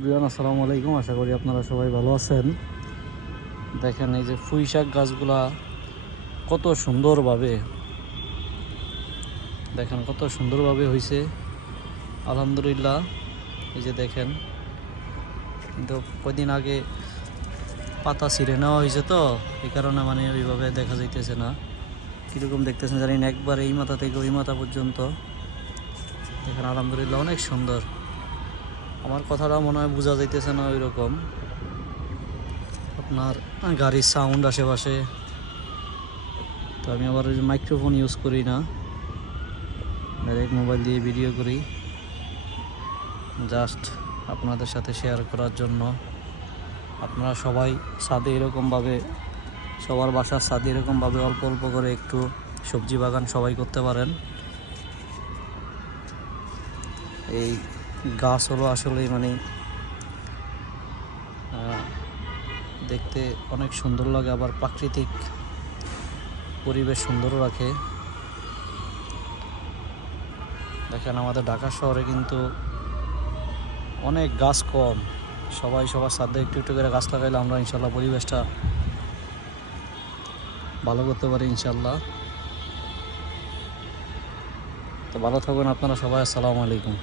আসসালামু আলাইকুম, আশা করি আপনারা সবাই ভালো আছেন। দেখেন এই যে পুঁই শাক গাছগুলা কত সুন্দরভাবে, দেখেন কত সুন্দরভাবে হয়েছে, আলহামদুলিল্লাহ। এই যে দেখেন, কিন্তু কয়দিন আগে পাতা ছিঁড়ে নেওয়া হয়েছে, তো এই কারণে মানে ওইভাবে দেখা যাইতেছে না। কীরকম দেখতেছেন জানি না, একবার এই মাথা থেকে ওই মাথা পর্যন্ত দেখেন আলহামদুলিল্লাহ অনেক সুন্দর। আমার কথাটা মনে হয় বোঝা যাইতেছে না ওই রকম। আপনার গাড়ির সাউন্ড আশেপাশে, তো আমি আবার ওই যে মাইক্রোফোন ইউজ করি না, ডাইরেক্ট মোবাইল দিয়ে ভিডিও করি, জাস্ট আপনাদের সাথে শেয়ার করার জন্য। আপনারা সবাই ছাদে এরকমভাবে, সবার বাসার ছাদে এরকমভাবে অল্প অল্প করে একটু সবজি বাগান সবাই করতে পারেন। এই গাছ হলো আসলে মানে দেখতে অনেক সুন্দর লাগে, আবার প্রাকৃতিক পরিবেশ সুন্দর রাখে। দেখেন আমাদের ঢাকা শহরে কিন্তু অনেক গাছ কম, সবাই সবার ছাদে একটু একটু করে গাছ লাগাইলে আমরা ইনশাল্লাহ পরিবেশটা ভালো করতে পারি ইনশাল্লাহ। তো ভালো থাকবেন আপনারা সবাই, আসসালামু আলাইকুম।